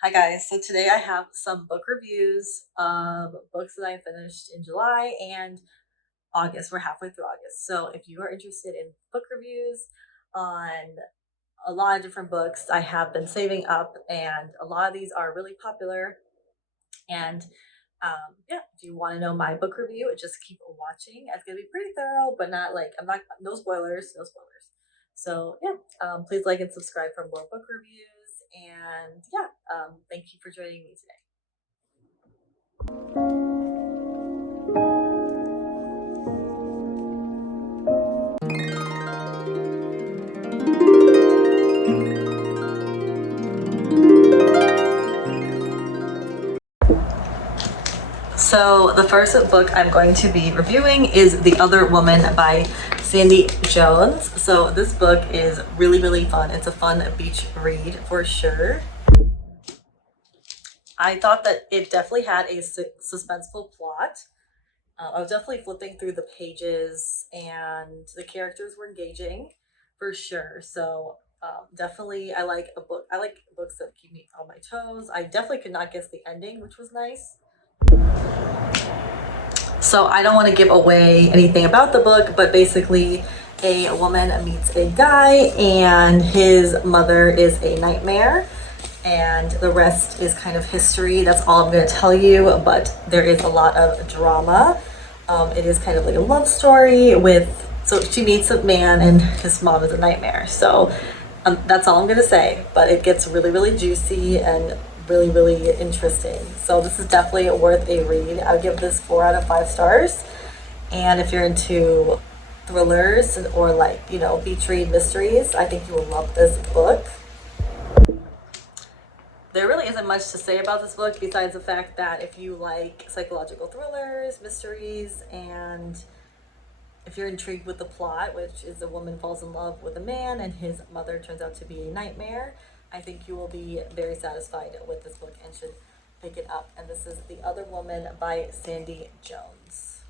Hi guys, so today I have some book reviews of books that I finished in July and August. We're halfway through August. So if you are interested in book reviews on a lot of different books, I have been saving up and a lot of these are really popular. And yeah, if you want to know my book review, just keep watching. It's going to be pretty thorough, but not like, I'm not, no spoilers, no spoilers. So yeah, please like and subscribe for more book reviews. And yeah, thank you for joining me today. So, the first book I'm going to be reviewing is The Other Woman by Sandy Jones. So, this book is really, really fun. It's a fun beach read for sure. I thought that it definitely had a suspenseful plot. I was definitely flipping through the pages, and the characters were engaging for sure. So, definitely, I like a book. I like books that keep me on my toes. I definitely could not guess the ending, which was nice. So I don't want to give away anything about the book, but basically, a woman meets a guy, and his mother is a nightmare, and the rest is kind of history. That's all I'm going to tell you, but there is a lot of drama. It is kind of like a love story so she meets a man, and his mom is a nightmare. So that's all I'm going to say, but it gets really, really juicy and really, really interesting. So this is definitely worth a read. I would give this 4 out of 5 stars. And if you're into thrillers or like, beach read mysteries, I think you will love this book. There really isn't much to say about this book besides the fact that if you like psychological thrillers, mysteries, and if you're intrigued with the plot, which is a woman falls in love with a man and his mother turns out to be a nightmare, I think you will be very satisfied with this book and should pick it up. And this is The Other Woman by Sandy Jones.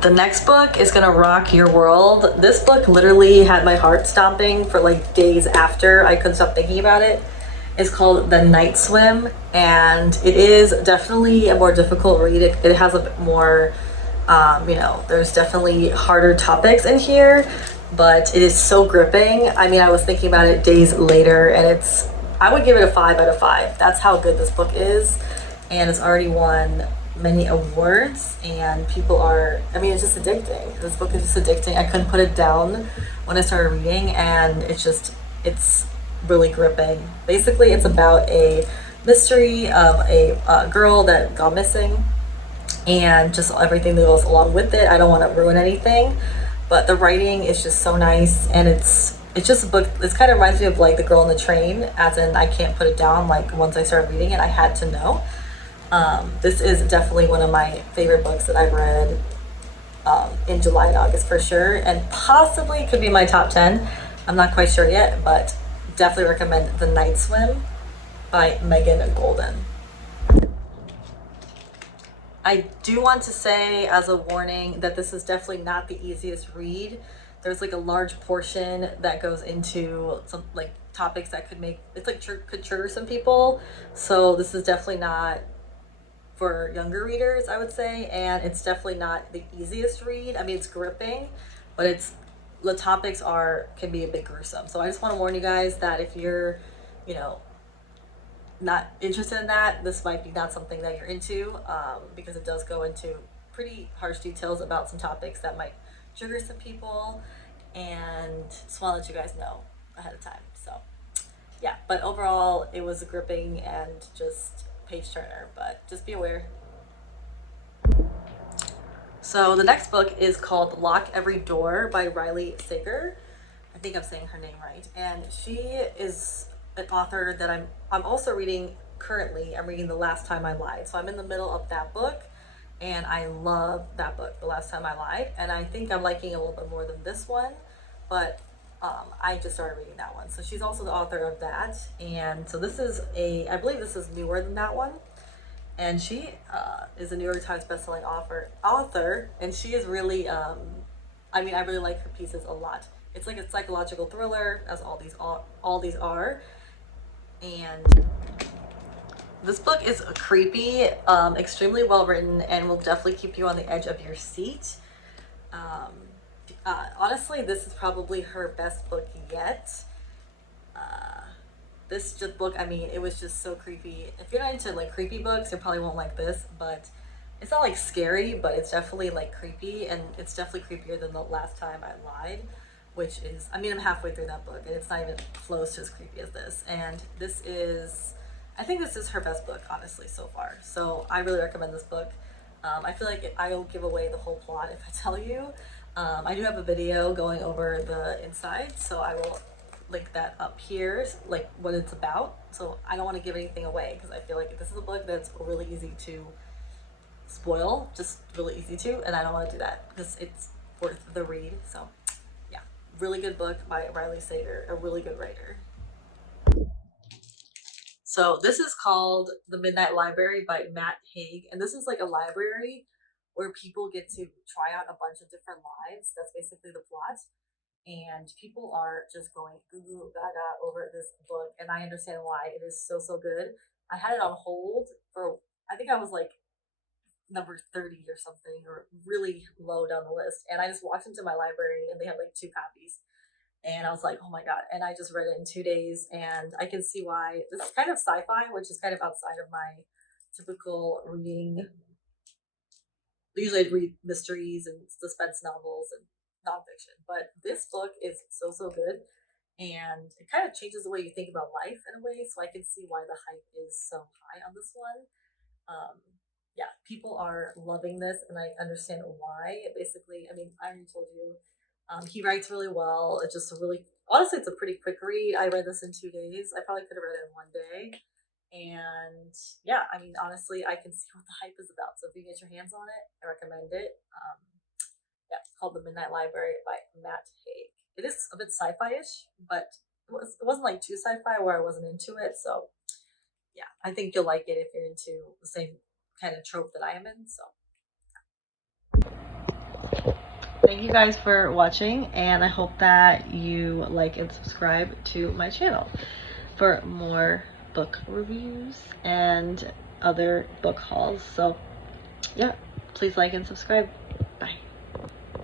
The next book is gonna rock your world. This book literally had my heart stomping for like days after I couldn't stop thinking about it. It's called The Night Swim, and it is definitely a more difficult read. It has a bit more, there's definitely harder topics in here, but it is so gripping. I mean, I was thinking about it days later, and I would give it a 5 out of 5. That's how good this book is, and it's already won many awards, and it's just addicting. This book is just addicting. I couldn't put it down when I started reading, and it's really gripping. Basically, it's about a mystery of a girl that got missing and just everything that goes along with it. I don't want to ruin anything, but the writing is just so nice, and it's just a book. This kind of reminds me of like The Girl on the Train, as in I can't put it down. Like once I started reading it, I had to know. This is definitely one of my favorite books that I've read in July and August for sure, and possibly could be my top 10. I'm not quite sure yet, but definitely recommend The Night Swim by Megan Golden. I do want to say as a warning that this is definitely not the easiest read. There's like a large portion that goes into some like topics that could trigger some people. So this is definitely not for younger readers, I would say, and it's definitely not the easiest read. I mean, it's gripping, but the topics can be a bit gruesome. So I just want to warn you guys that if you're, you know, not interested in that, this might be not something that you're into, because it does go into pretty harsh details about some topics that might trigger some people, and just want to let you guys know ahead of time. So yeah, but overall it was gripping and just page turner, but just be aware. So the next book is called Lock Every Door by Riley Sager. I think I'm saying her name right. And she is an author that I'm also reading currently. I'm reading The Last Time I Lied. So I'm in the middle of that book, and I love that book, The Last Time I Lied. And I think I'm liking it a little bit more than this one, but I just started reading that one. So she's also the author of that. And so I believe this is newer than that one, and she is a New York Times bestselling author, and she is really, I really like her pieces a lot. It's like a psychological thriller, as all these are, And this book is creepy, extremely well written, and will definitely keep you on the edge of your seat. Um, Honestly, this is probably her best book yet. This just book, I mean, it was just so creepy. If you're not into like creepy books, you probably won't like this, but it's not like scary, but it's definitely like creepy, and it's definitely creepier than the last time I lied, which is, I mean, I'm halfway through that book, and it's not even close to as creepy as this. And this is, I think this is her best book, honestly, so far. So I really recommend this book. I feel like I'll give away the whole plot if I tell you. I do have a video going over the inside, so I will link that up here, like what it's about. So I don't want to give anything away because I feel like this is a book that's really easy to spoil, just really easy to, and I don't want to do that because it's worth the read. So yeah, really good book by Riley Sager, a really good writer. So this is called The Midnight Library by Matt Haig, and this is like a library where people get to try out a bunch of different lives. That's basically the plot. And people are just going goo goo gaga over this book, and I understand why. It is so so good. I had it on hold for, I think I was like number 30 or something, or really low down the list, and I just walked into my library and they had like 2 copies, and I was like, oh my god. And I just read it in 2 days, and I can see why. This is kind of sci-fi, which is kind of outside of my typical reading. Usually I'd read mysteries and suspense novels and nonfiction, but this book is so so good, and it kind of changes the way you think about life in a way. So I can see why the hype is so high on this one. Um, yeah, people are loving this, and I understand why. Basically, I mean, I already told you, he writes really well. It's just a really, honestly, it's a pretty quick read. I read this in 2 days. I probably could have read it in one day. And yeah, I mean, honestly, I can see what the hype is about. So if you get your hands on it, I recommend it. Yeah, it's called The Midnight Library by Matt Haig. It is a bit sci-fi-ish, but it wasn't like too sci-fi where I wasn't into it. So yeah, I think you'll like it if you're into the same kind of trope that I am in. So thank you guys for watching, and I hope that you like and subscribe to my channel for more book reviews and other book hauls. So yeah, please like and subscribe.